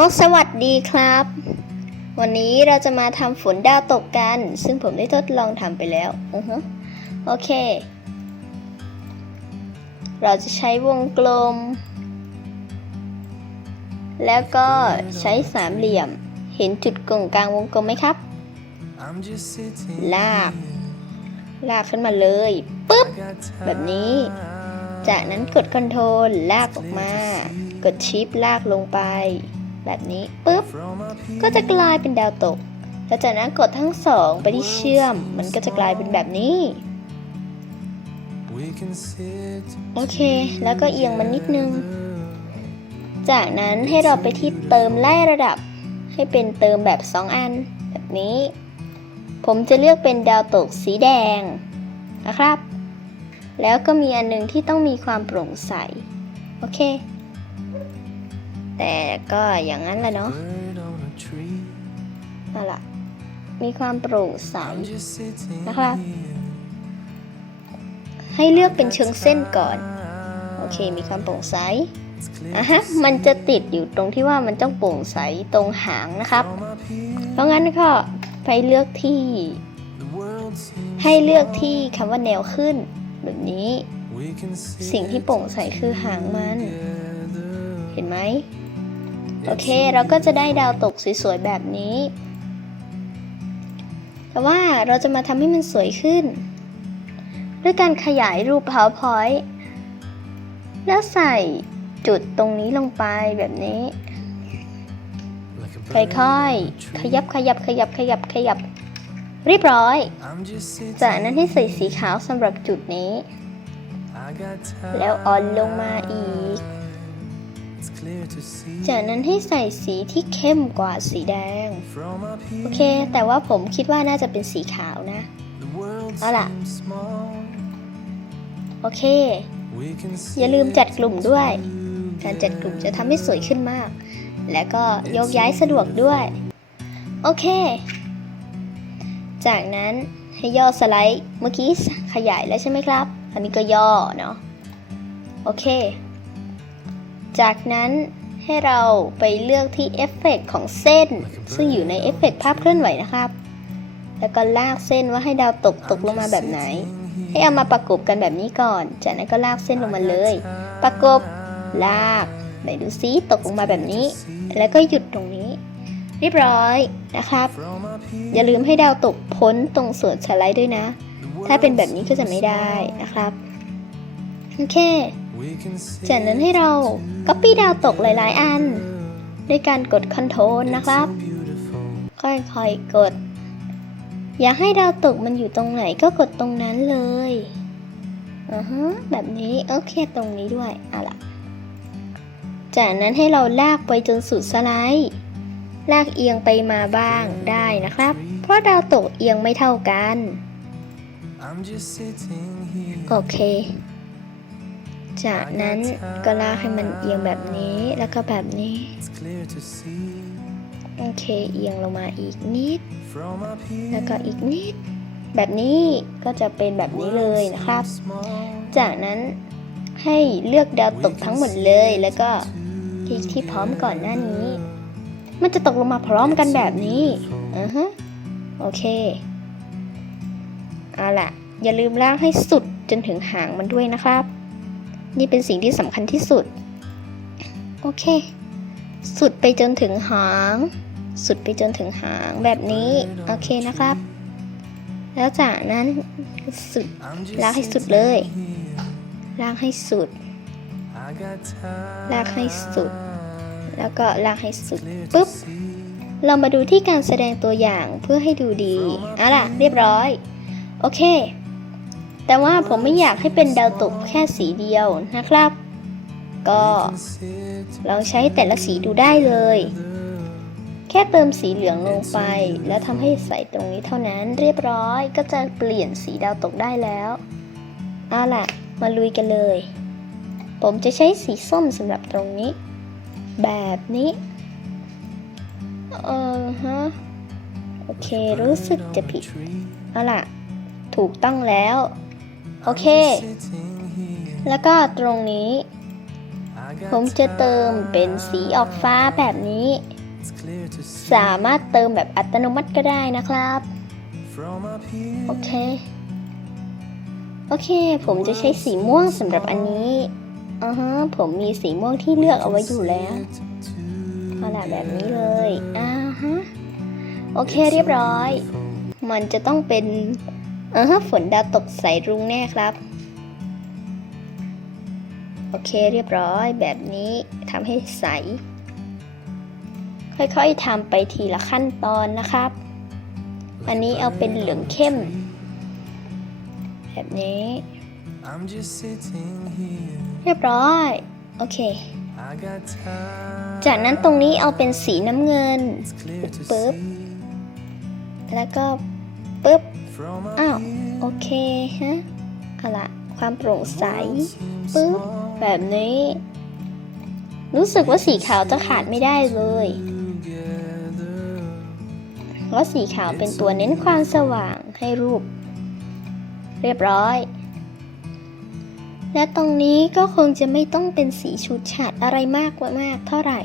อ๋อสวัสดีครับ วันนี้เราจะมาทำฝนดาวตกกัน ซึ่งผมได้ทดลองทำไปแล้วอือฮะโอเค เราจะใช้วงกลม แล้วก็ใช้สามเหลี่ยม เห็นจุดกึ่งกลางวงกลมไหมครับ ลาก ลากขึ้นมาเลยปึ๊บ แบบนี้ จากนั้นกดคอนโทรลลากออกมา กดชิปลากลงไป แบบนี้ปุ๊บ ก็จะกลายเป็นดาวตก แล้วจากนั้นกดทั้งสองไปที่เชื่อม มันก็จะกลายเป็นแบบนี้ โอเค แล้วก็เอียงมันนิดนึง จากนั้นให้เราไปที่เติมไล่ระดับ ให้เป็นเติมแบบ 2 อัน แบบนี้ ผมจะเลือกเป็นดาวตกสีแดงนะครับ แล้วก็มีอันหนึงที่ต้องมีความโปร่งใส โอเค แต่ก็อย่างนั้นแหละเนาะเอาล่ะมีความโปร่งใสนะครับ ให้เลือกเป็นเชิงเส้นก่อน โอเค มีความโปร่งใสอะฮะ มันจะติดอยู่ตรงที่ว่ามันต้องโปร่งใสตรงหางนะครับ เพราะงั้นก็ไปเลือกที่ ให้เลือกที่คำว่าแนวขึ้น แบบนี้ สิ่งที่โปร่งใสคือหางมัน เห็นไหม โอเค เราก็จะได้ดาวตกสวยๆแบบนี้ แต่ว่าเราจะมาทำให้มันสวยขึ้น ด้วยการขยายรูป PowerPoint แล้วใส่จุดตรงนี้ลงไปแบบนี้ค่อยๆ ขยับขยับขยับขยับขยับ เรียบร้อย จากนั้นให้ใส่สีขาวสำหรับจุดนี้ แล้วอ่อนลงมาอีก จากนั้นให้ใส่สีที่เข้มกว่าสีแดง โอเค แต่ว่าผมคิดว่าน่าจะเป็นสีขาวนะ เอาล่ะ โอเค อย่าลืมจัดกลุ่มด้วย การจัดกลุ่มจะทำให้สวยขึ้นมาก และก็โยกย้ายสะดวกด้วย โอเค จากนั้นให้ย่อสไลด์ เมื่อกี้ขยายแล้วใช่ไหมครับ อันนี้ก็ย่อเนาะ โอเค จากนั้นให้เราไปเลือกที่เอฟเฟกต์ของเส้น ซึ่งอยู่ในเอฟเฟกต์ภาพเคลื่อนไหวนะครับ แล้วก็ลากเส้นว่าให้ดาวตกตกลงมาแบบไหน ให้เอามาประกบกันแบบนี้ก่อน จากนั้นก็ลากเส้นลงมาเลย ประกบ ลากไหนดูซิตกลงมาแบบนี้ แล้วก็หยุดตรงนี้ เรียบร้อยนะครับ อย่าลืมให้ดาวตกพ้นตรงส่วนสไลด์ด้วยนะ ถ้าเป็นแบบนี้ก็จะไม่ได้นะครับ โอเค จากนั้นให้เรา Copy ดาวตกหลายๆ อัน ด้วยการกด Ctrl นะครับ ค่อยๆกด อยากให้ดาวตกมันอยู่ตรงไหนก็กดตรงนั้นเลยอือฮะแบบนี้โอเคตรงนี้ด้วยเอาล่ะ จากนั้นให้เราลากไปจนสุดสไลด์ลากเอียงไปมาบ้างได้นะครับ เพราะดาวตกเอียงไม่เท่ากัน โอเค จากนั้นก็ลากให้มันเอียงแบบนี้แล้วก็แบบนี้ โอเค เอียงลงมาอีกนิด แล้วก็อีกนิด แบบนี้ก็จะเป็นแบบนี้เลยนะครับ จากนั้นให้เลือกดาวตกทั้งหมดเลยแล้วก็ที่ที่พร้อมก่อนหน้านี้ มันจะตกลงมาพร้อมกันแบบนี้อือฮะโอเค เอาล่ะ อย่าลืมลากให้สุดจนถึงหางมันด้วยนะครับ นี่เป็นสิ่งที่สำคัญที่สุด โอเค สุดไปจนถึงหาง สุดไปจนถึงหางแบบนี้ โอเคนะครับ แล้วจากนั้นสุดลากให้สุดเลยลากให้สุด ลากให้สุด แล้วก็ลากให้สุดปุ๊บ เรามาดูที่การแสดงตัวอย่างเพื่อให้ดูดีเอาล่ะ เรียบร้อย โอเค แต่ว่าผมไม่อยากให้เป็นดาวตกแค่สีเดียวนะครับ ก็ลองใช้แต่ละสีดูได้เลย แค่เติมสีเหลืองลงไป แล้วทำให้ใส่ตรงนี้เท่านั้นเรียบร้อยก็จะเปลี่ยนสีดาวตกได้แล้วเอาล่ะ มาลุยกันเลย ผมจะใช้สีส้มสำหรับตรงนี้ แบบนี้เออฮะโอเค รู้สึกจะผิดเอาล่ะ ถูกต้องแล้ว โอเค แล้วก็ตรงนี้ ผมจะเติมเป็นสีออกฟ้าแบบนี้ สามารถเติมแบบอัตโนมัติก็ได้นะครับ โอเค โอเค ผมจะใช้สีม่วงสำหรับอันนี้อ่าฮะผมมีสีม่วงที่เลือกเอาไว้อยู่แล้วเอาละแบบนี้เลยอ่าฮะ โอเคเรียบร้อย มันจะต้องเป็น อ่าฮะฝนดาวตกใสรุ้งแน่ครับ โอเคเรียบร้อยแบบนี้ทำให้ใส ค่อยๆทำไปทีละขั้นตอนนะครับ อันนี้เอาเป็นเหลืองเข้ม แบบนี้ I'm just sitting here. เรียบร้อย โอเค I got time. จากนั้นตรงนี้เอาเป็นสีน้ำเงิน It's clear to Boop. see แล้วก็ปึ๊บ from up อ้าว โอเค ฮะเอาละความโปร่งใสปึ๊บแบบนี้ รู้สึกว่าสีขาวจะขาดไม่ได้เลย together. เพราะสีขาวเป็นตัวเน้นความสว่างให้รูป เรียบร้อย และตรงนี้ก็คงจะไม่ต้องเป็นสีฉูดฉาดอะไรมากกว่ามากเท่าไหร่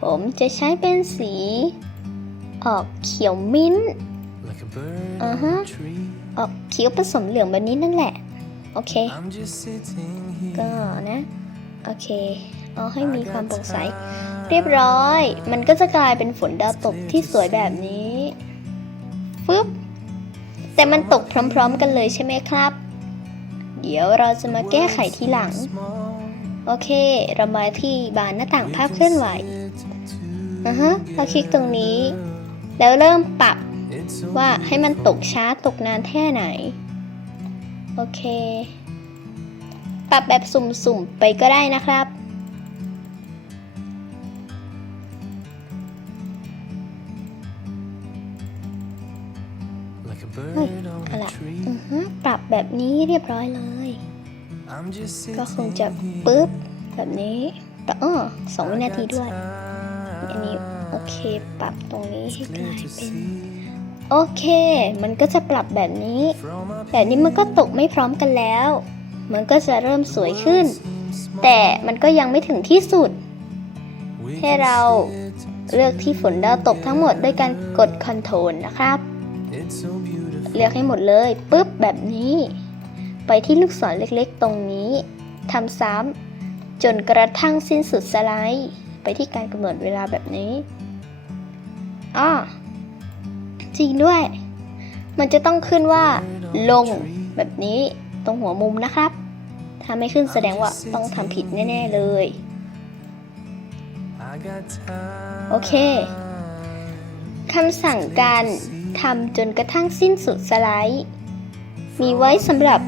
ผมจะใช้เป็นสี ออกเขียวมิ้นท์ Like a bird Uh on huh. a tree. ออกเขียวผสมเหลืองแบบนี้นั่นแหละ โอเค I'm just sitting here. ก็นะ โอเค เอาให้ I มีความ got โปร่งใส time. เรียบร้อย มันก็จะกลายเป็นฝนดาวตกที่สวยแบบนี้ฟึบแต่มันตกพร้อมๆกันเลยใช่ไหมครับ เดี๋ยวเราจะมาแก้ไขทีหลัง Small. โอเค เรามาที่บานหน้าต่างภาพเคลื่อนไหว Sit อะฮะ เราคลิกตรงนี้ แล้วเริ่มปรับ It's so ว่าให้มันตกช้าตกนานแค่ไหน โอเค ปรับแบบสุ่มๆไปก็ได้นะครับ like a เฮ้ย bird on เอา a ล่ะ tree. อือฮึปรับแบบนี้เรียบร้อยเลย I'm just ก็คง sitting จะ here. ปึ๊บ แบบนี้แต่อ้อสองวินาทีด้วย อันนี้โอเค ปรับตรงนี้ให้กลายเป็น โอเค มันก็จะปรับแบบนี้ แบบนี้มันก็ตกไม่พร้อมกันแล้ว มันก็จะเริ่มสวยขึ้น แต่มันก็ยังไม่ถึงที่สุด ให้เราเลือกที่ฝนดาวตกทั้งหมดด้วยการกด Ctrl นะครับ เลือกให้หมดเลยปุ๊บแบบนี้ ไปที่ลูกศรเล็กๆ ตรงนี้ทำซ้ำจนกระทั่งสิ้นสุดสไลด์ ไปที่การกำหนดเวลาแบบนี้อ้อ ริงด้วย มันจะต้องขึ้นว่า ลงแบบนี้ตรงหัวมุมนะครับ ถ้าไม่ขึ้นแสดงว่าต้องทำผิดแน่ ๆ เลย โอเคคำสั่งการทำจนกระทั่งสิ้นสุดสไลด์ มีไว้สำหรับ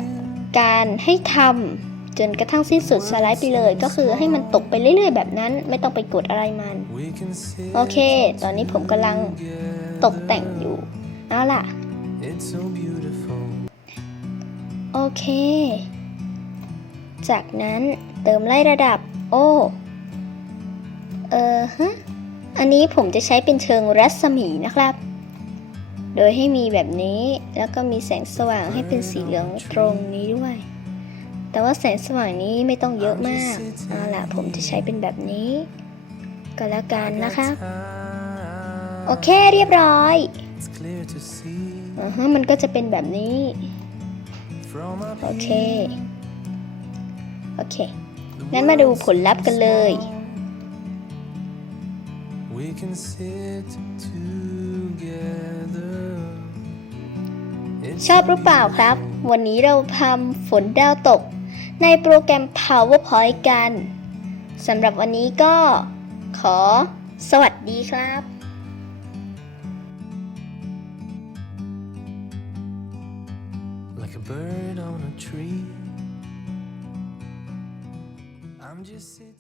การให้ทำจนกระทั่งสิ้นสุดสไลด์ไปเลย ก็คือให้มันตกไปเรื่อยๆแบบนั้น ไม่ต้องไปกดอะไรมัน โอเค ตอนนี้ผมกำลัง ตกแต่งอยู่เอาล่ะ It's so beautiful. โอเค จากนั้นเติมไล่ระดับ โอ้เออฮะ อันนี้ผมจะใช้เป็นเชิงรัศมีนะครับ โดยให้มีแบบนี้แล้วก็มีแสงสว่างให้เป็นสีเหลืองตรงนี้ด้วย แต่ว่าแสงสว่างนี้ไม่ต้องเยอะมาก เอาล่ะผมจะใช้เป็นแบบนี้ ก็แล้วกันนะคะ โอเคเรียบร้อย It's clear to see อือฮะมันก็จะเป็นแบบนี้ from up โอเค here. โอเค The งั้นมาดู world ผลลัพธ์กันเลย We can sit together. It's ชอบหรือเปล่าครับ วันนี้เราทำฝนดาวตก ในโปรแกรม PowerPoint กัน สำหรับวันนี้ก็ขอสวัสดีครับ bird on a tree. I'm just sitting.